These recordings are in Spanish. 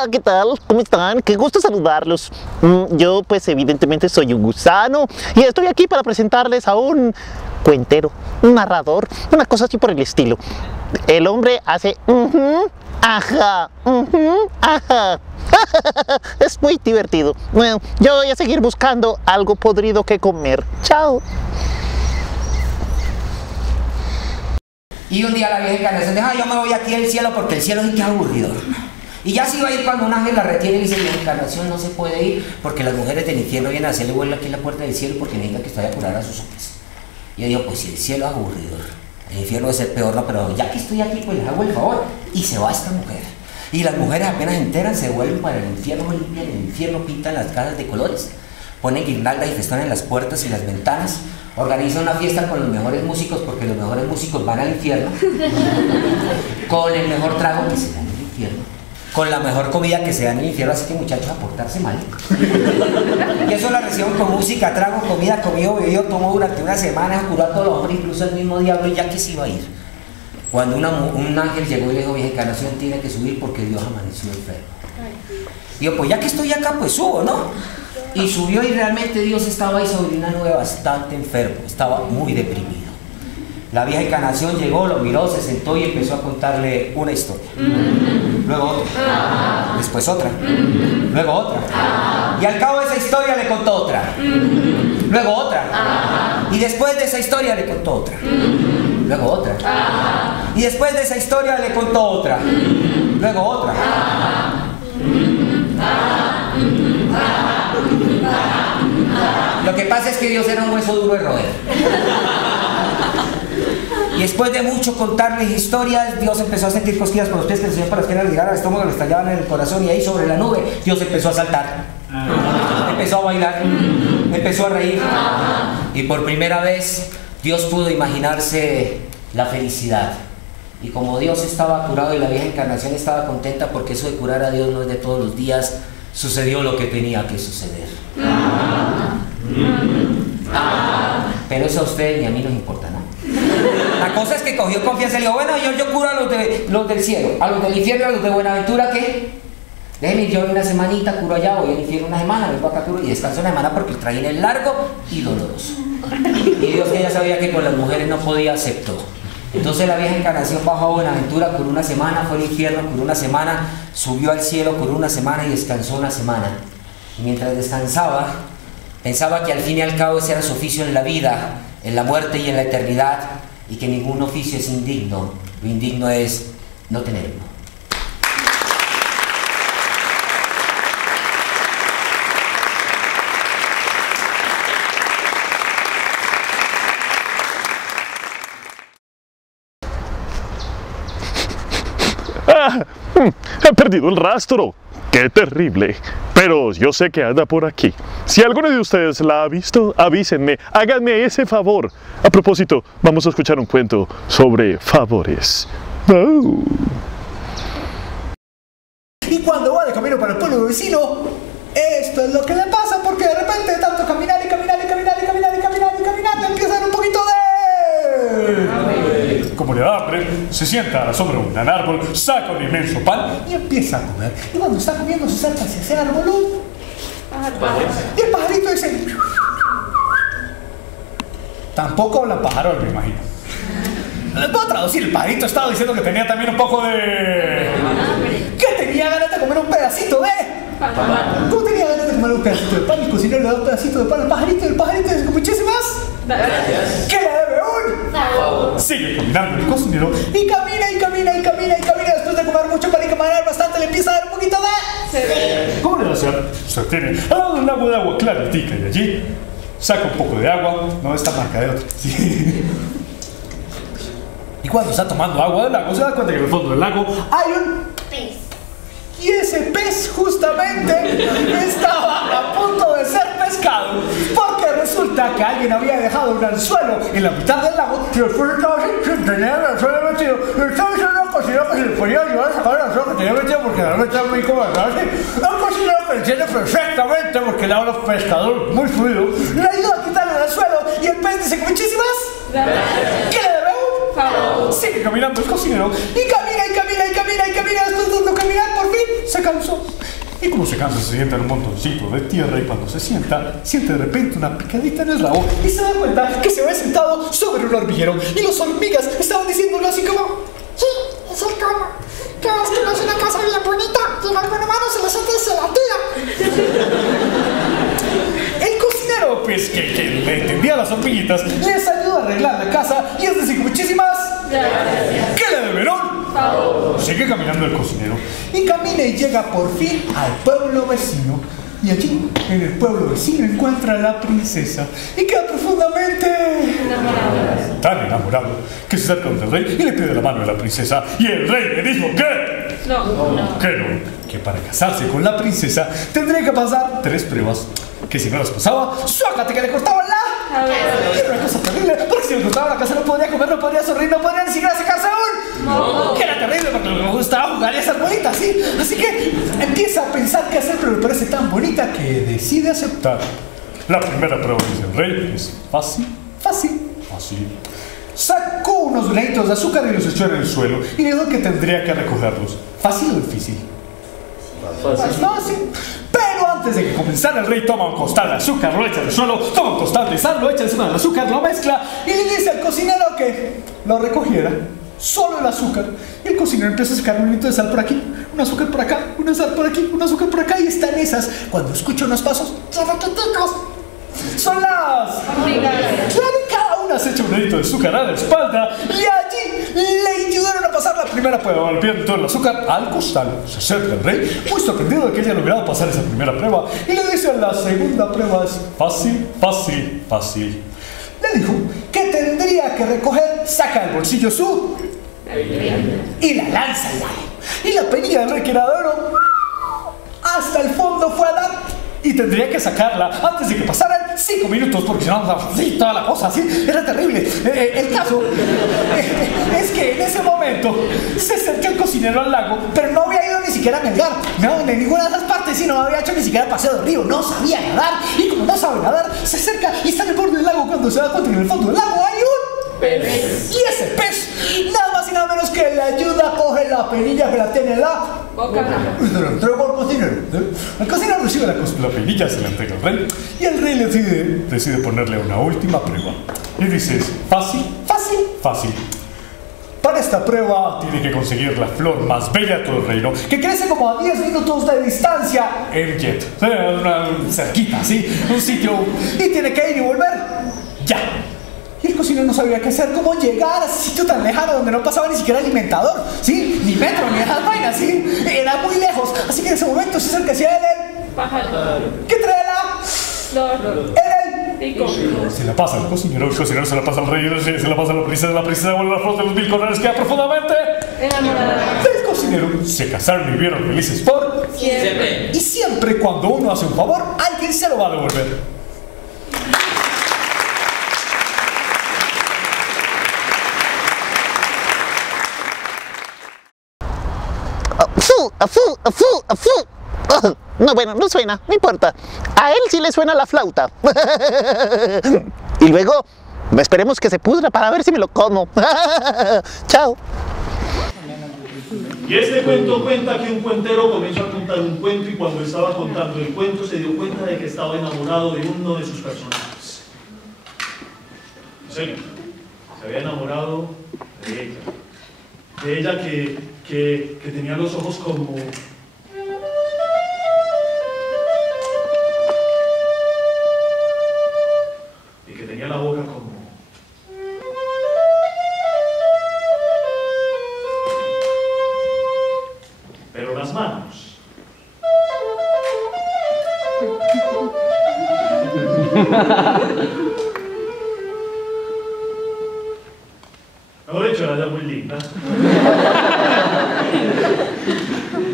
Hola, ¿qué tal? ¿Cómo están? Qué gusto saludarlos. Yo pues evidentemente soy un gusano y estoy aquí para presentarles a un cuentero, un narrador, una cosa así por el estilo. El hombre hace ajá, ajá. Es muy divertido. Bueno, yo voy a seguir buscando algo podrido que comer. Chao. Y un día la vieja encarnación dijo, yo me voy aquí del cielo porque el cielo es que aburridor. Y ya se iba a ir cuando un ángel la retiene y dice, vieja encarnación no se puede ir porque las mujeres del infierno vienen a hacerle vuelo aquí en la puerta del cielo porque necesitan que vaya a curar a sus hombres. Y yo digo, pues si el cielo es aburridor, el infierno debe ser peor, no, pero ya que estoy aquí pues les hago el favor. Y se va esta mujer. Y las mujeres apenas enteran se vuelven para el infierno, limpian el infierno, pintan las casas de colores, ponen guirnaldas y festones en las puertas y las ventanas, organizan una fiesta con los mejores músicos porque los mejores músicos van al infierno, con el mejor trago que se da en el infierno, con la mejor comida que se da en el infierno, así que muchachos, a portarse mal. Y eso la reciben con música, trago, comida, comido, bebido, tomó durante una semana, curó a todos los hombres, incluso el mismo diablo, y ya que se iba a ir. Cuando un ángel llegó y le dijo, vieja encarnación tiene que subir porque Dios amaneció enfermo. Digo, pues ya que estoy acá, pues subo, ¿no? Y subió y realmente Dios estaba ahí sobre una nube bastante enfermo, estaba muy deprimido. La vieja encarnación llegó, lo miró, se sentó y empezó a contarle una historia. Luego otra, después otra, luego otra. Y al cabo de esa historia le contó otra, luego otra. Y después de esa historia le contó otra, luego otra. Y después de esa historia le contó otra, luego otra. Lo que pasa es que Dios era un hueso duro de roer. Y después de mucho contarles historias, Dios empezó a sentir cosquillas por los pies que el Señor para que le llegara al estómago, le estallaban en el corazón, y ahí sobre la nube Dios empezó a saltar, empezó a bailar, empezó a reír. Y por primera vez Dios pudo imaginarse la felicidad. Y como Dios estaba curado y la vieja encarnación estaba contenta porque eso de curar a Dios no es de todos los días, sucedió lo que tenía que suceder. Pero eso a ustedes ni a mí nos importa, ¿no? La cosa es que cogió confianza y le dijo, bueno, yo curo a los del cielo, a los del infierno, a los de Buenaventura, ¿qué? Déjenme ir yo una semanita, curo allá, voy al infierno una semana, vengo acá, curo y descanso una semana porque el trajín es largo y doloroso. Y Dios, que ya sabía que con las mujeres no podía, aceptó. Entonces la vieja encarnación bajó a Buenaventura, curó una semana, fue al infierno, curó una semana, subió al cielo, curó una semana y descansó una semana. Y mientras descansaba, pensaba que al fin y al cabo ese era su oficio en la vida, en la muerte y en la eternidad, y que ningún oficio es indigno. Lo indigno es no tenerlo. He perdido el rastro. ¡Qué terrible! Pero yo sé que anda por aquí. Si alguno de ustedes la ha visto, avísenme, háganme ese favor. A propósito, vamos a escuchar un cuento sobre favores. Oh. Y cuando va de camino para el pueblo vecino, esto es lo que le pasa, porque de repente de tanto caminar y caminar y caminar y caminar y caminar y caminar, le empieza a dar un poquito de... Como le da hambre, se sienta a la sombra de un gran árbol, saca un inmenso pan y empieza a comer. Y cuando está comiendo se acerca hacia ese árbol y el pajarito dice... Tampoco habla pájaro, me imagino. Les puedo traducir, el pajarito estaba diciendo que tenía también un poco de... que tenía ganas de comer un pedacito de... ¿Cómo tenía ganas de comer un pedacito de pan? El cocinero le da un pedacito de pan al pajarito y el pajarito dice, muchísimas gracias. ¿Qué le debe un? Sigue caminando el cocinero Y camina y camina y camina y camina. Después de comer mucho pan y caminar bastante, le empieza a dar un poquito de... ¿Cómo le va a hacer? Usted tiene un agua de agua claritica y allí saca un poco de agua, no esta marca de otra. Sí. Y cuando está tomando agua del lago, se da cuenta que en el fondo del lago hay un pez. Y ese pez justamente estaba a punto de ser pescado, porque resulta que alguien había dejado un anzuelo en la mitad del lago y después estaba así, sin tener el anzuelo metido. Y estaba diciendo al cocinero que se le podía ayudar a sacar el anzuelo que tenía metido porque realmente está muy cómodo, así. El cocinero que entiende perfectamente porque le habla pescador muy fluido, le ayuda a quitarle el anzuelo y el pez dice, muchísimas gracias. ¿Qué le debe? sigue caminando el cocinero y camina y camina y camina y camina. Después de caminar, por fin se se cansó. Y como se cansa, se sienta en un montoncito de tierra y cuando se sienta, siente de repente una picadita en el rabo y se da cuenta que se había sentado sobre un hormiguero y las hormigas estaban diciéndolo así como: Sí, es el cono. Cada vez que no es una casa bien bonita, llega algún humano, se lo siente y se la tira. el cocinero, pues que le entendía a las hormiguitas, les ayuda a arreglar la casa y es decir, muchísimas gracias. ¿Qué le deberán? Sigue caminando el cocinero y camina y llega por fin al pueblo vecino. Y allí, en el pueblo vecino, encuentra a la princesa y queda profundamente tan enamorado que se acerca donde el rey y le pide la mano de la princesa. Y el rey le dijo que que para casarse con la princesa tendría que pasar 3 pruebas. Que si no las pasaba, ¡suácate que le cortaban la! Y era una cosa terrible, porque si le cortaban la casa no podría comer, no podría sonreír, no podría ni siquiera sacarse aún. Que era terrible porque me gustaba jugar y hacer bonitas, ¿sí? Así que empieza a pensar qué hacer, pero le parece tan bonita que decide aceptar. La primera prueba, dice el rey, es fácil. Sacó unos granitos de azúcar y los echó en el suelo y le dijo que tendría que recogerlos. ¿Fácil o difícil? Fácil. Pero antes de que comenzara, el rey toma un costal de azúcar, lo echa en el suelo, toma un costal de sal, lo echa encima del azúcar, lo mezcla y le dice al cocinero que lo recogiera. Solo el azúcar. Y el cocinero empieza a sacar un hilito de sal por aquí, un azúcar por acá, una sal por aquí, un azúcar por acá y están esas. Cuando escucha unos pasos, ¡charaquiticos! Son las hormigas. Claro, cada una se echa un dedito de azúcar a la espalda y allí le ayudaron a pasar la primera prueba, volviendo todo el azúcar al costal. Se acerca el rey, muy sorprendido de que haya logrado pasar esa primera prueba, y le dice: la segunda prueba es fácil. Le dijo que tendría que recoger, saca del bolsillo su y la lanza al lago. Y la penilla del rey, que era de oro, hasta el fondo fue a dar. Y tendría que sacarla antes de que pasaran 5 minutos, porque si no, así, toda la cosa así, era terrible. El caso es que en ese momento se acercó el cocinero al lago, pero no había ido ni siquiera a Melgar, no, en ninguna de esas partes, y no había hecho ni siquiera paseo del río, no sabía nadar. Y como no sabe nadar, se acerca y está en el borde del lago cuando se da cuenta que en el fondo del lago hay un pez. Y ese pez, nada más y nada menos que le ayuda a coger la penilla que la tiene en la boca. Y se la entrega al cocinero. El cocinero recibe la penilla, se la entrega al rey. Y el rey decide ponerle una última prueba. Y dice: fácil. Para esta prueba tiene que conseguir la flor más bella de todo el reino, que crece como a 10 minutos de distancia en jet. Una cerquita, ¿sí? Un sitio. Y tiene que ir y volver ya. Y el cocinero no sabía qué hacer, cómo llegar a ese sitio tan lejano donde no pasaba ni siquiera alimentador, ¿sí? Ni metro, ni esas vainas, ¿sí? Era muy lejos. Así que en ese momento se acerca hacia él el pájaro. ¿Qué trae la flor? El pico. Se la pasa al cocinero, el cocinero se la pasa al rey, se la pasa a la princesa vuelve a la flor de los 1000 corrales, queda profundamente enamorada del cocinero. Se casaron y vivieron felices por siempre. Y siempre cuando uno hace un favor, alguien se lo va a devolver. No, bueno, no suena, no importa. A él sí le suena la flauta. Y luego, esperemos que se pudra para ver si me lo como. Chao. Y este cuento cuenta que un cuentero comenzó a contar un cuento y cuando estaba contando el cuento se dio cuenta de que estaba enamorado de uno de sus personajes. En serio, se había enamorado de ella. De ella que tenía los ojos como... y que tenía la boca como... pero las manos... mejor dicho, era ya muy linda.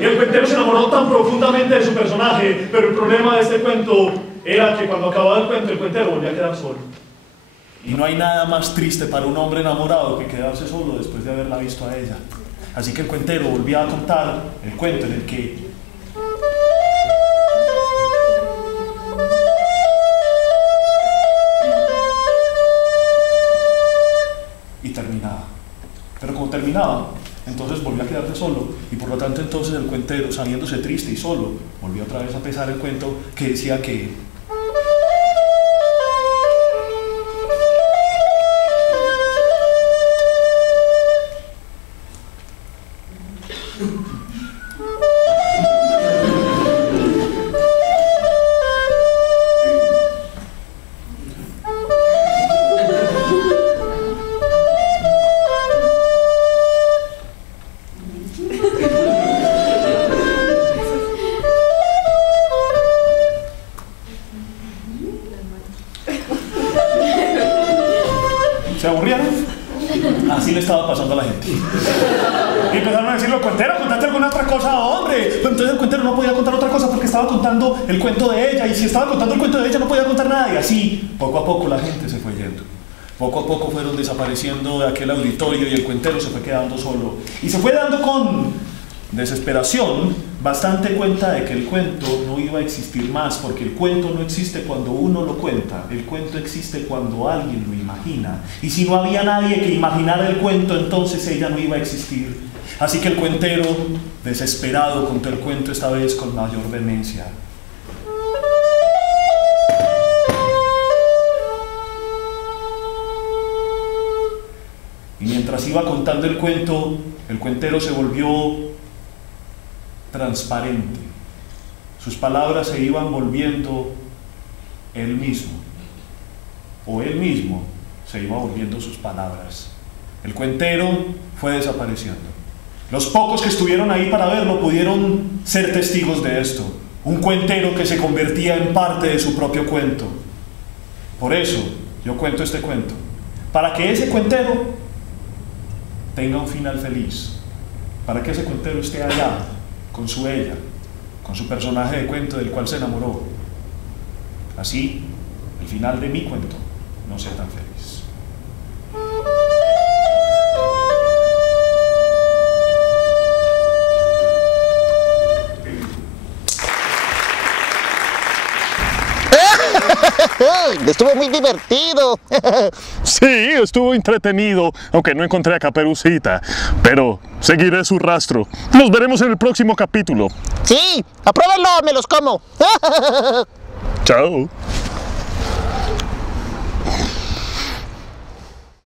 Y el cuentero se enamoró tan profundamente de su personaje, pero el problema de este cuento era que cuando acababa el cuento, el cuentero volvía a quedar solo. Y no hay nada más triste para un hombre enamorado que quedarse solo después de haberla visto a ella. Así que el cuentero volvía a contar el cuento en el que... y terminaba. Pero como terminaba, Entonces volvió a quedarse solo y por lo tanto entonces el cuentero, sabiéndose triste y solo, volvió otra vez a empezar el cuento que decía que ¿se aburrieron? Así le estaba pasando a la gente. Y empezaron a decirle, cuentero, contate alguna otra cosa, hombre. Pero entonces el cuentero no podía contar otra cosa porque estaba contando el cuento de ella. Y si estaba contando el cuento de ella no podía contar nada. Y así, poco a poco la gente se fue yendo. Poco a poco fueron desapareciendo de aquel auditorio y el cuentero se fue quedando solo. Y se fue dando con desesperación bastante cuenta de que el cuento no iba a existir más, porque el cuento no existe cuando uno lo cuenta, el cuento existe cuando alguien lo imagina, y si no había nadie que imaginara el cuento, entonces ella no iba a existir. Así que el cuentero, desesperado, contó el cuento esta vez con mayor vehemencia. Y mientras iba contando el cuentero se volvió transparente. Sus palabras se iban volviendo él mismo, o él mismo se iba volviendo sus palabras. El cuentero fue desapareciendo. Los pocos que estuvieron ahí para verlo pudieron ser testigos de esto. Un cuentero que se convertía en parte de su propio cuento. Por eso yo cuento este cuento, para que ese cuentero tenga un final feliz, para que ese cuentero esté allá con su ella, con su personaje de cuento del cual se enamoró. Así, el final de mi cuento no sea tan feliz. Estuvo muy divertido. Sí, estuvo entretenido, aunque no encontré a Caperucita, pero seguiré su rastro. Nos veremos en el próximo capítulo. Sí, apruébenlo, me los como. Chao.